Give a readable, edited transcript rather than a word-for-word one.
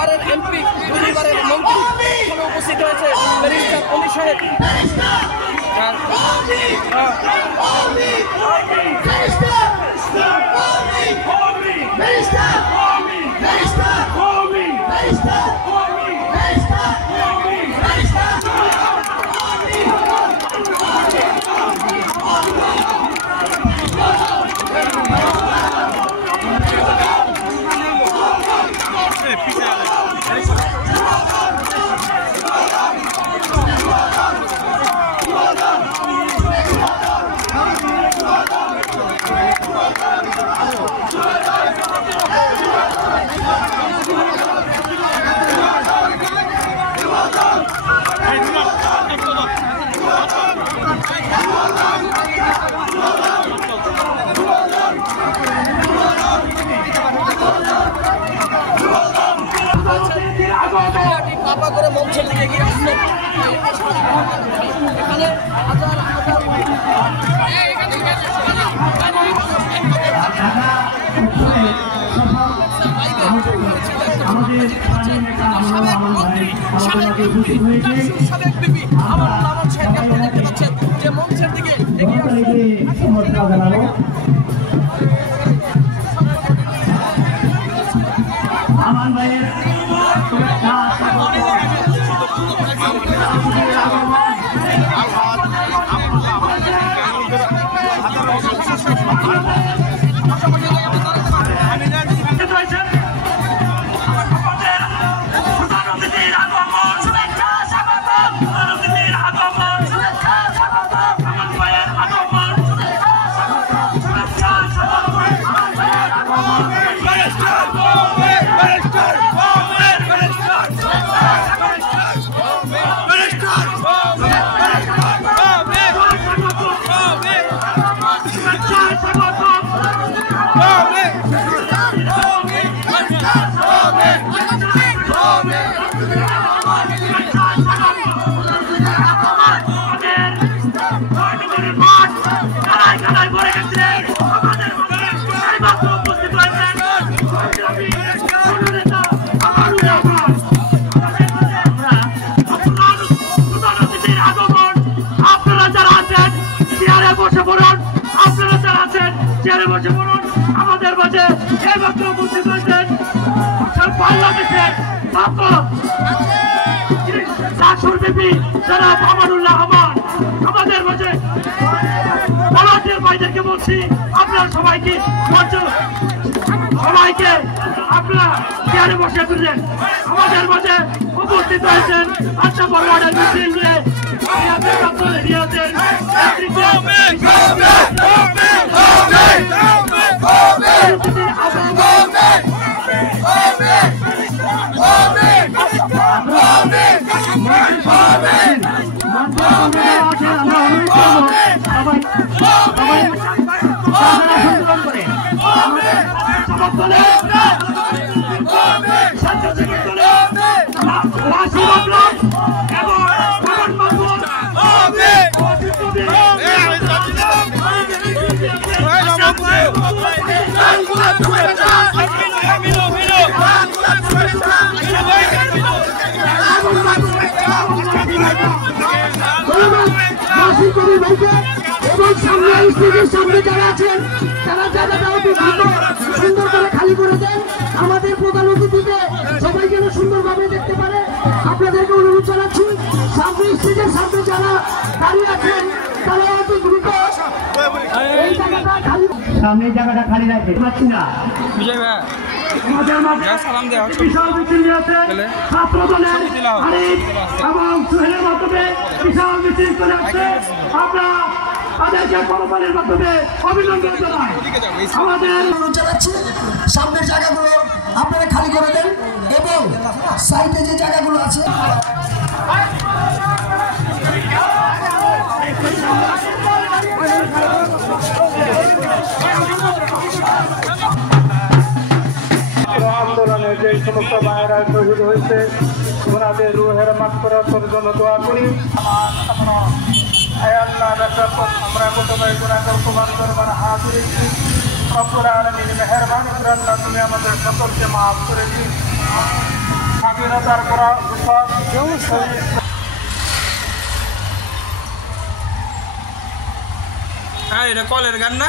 তিনবারের এমপি, দুইবারের মন্ত্রী এখানে উপস্থিত হয়েছে ব্যারিস্টার অলি সাহেব। পাপা করে মঞ্চের দিকে এগিয়ে আসছেন। এখানে যে মঞ্চের দিকে আমান ভাইয়ের আমাদের মাঝে এইমাত্র উপস্থিত হয়েছেন বাংলাদেশের যারা আমানুল্লাহ আমান আমাদের মাঝে ভলান্টিয়ার ভাইদেরকে বলছি আপনারা সবাইকে আপনারা চেয়ারে বসে তুললেন। আমাদের মাঝে উপস্থিত হয়েছেন আচ্ছা বড় মিছিল নিয়ে এবং সামনে স্টেজের সামনে যারা আছেন তারা জায়গাটা অতি দ্রুত সুন্দর করে খালি করে দেন। আমাদের প্রধান অতিথিকে সবাই যেন সুন্দরভাবে দেখতে পারে আপনাদেরকে অনুরোধ জানাচ্ছি। সামনে স্টেজের সামনে যারা দাঁড়িয়ে আছেন তারা অতি দ্রুত এই জায়গাটা খালি রাখতে পারছি না। বিশাল মিছিল নিয়েছে ছাত্র দলের এবং সোহেলের মাধ্যমে বিশাল মিছিল করে আসছে। আমরা তাদেরকে বড়বানের মাধ্যমে অভিনন্দন জানাই। আমাদের অনুরোধ জানাচ্ছি সামনের জায়গাগুলো আপনারা খালি করে দেন এবং সাইডে যে জায়গাগুলো আছে আন্দোলনে যে সমস্ত ভাইয়েরা শহীদ হয়েছে ওনাদের রুহের মাগফিরাতের জন্য দোয়া করি। আমরা গতবাই গুনাহগার তোমার দরবারে হাজির হয়েছি। রব্বুল আলামিন মেহেরবানি করে আল্লাহ তুমি আমাদের সকলকে মাফ করে দিন। স্বাধীনতার করা হ্যাঁ এটা কলের গান না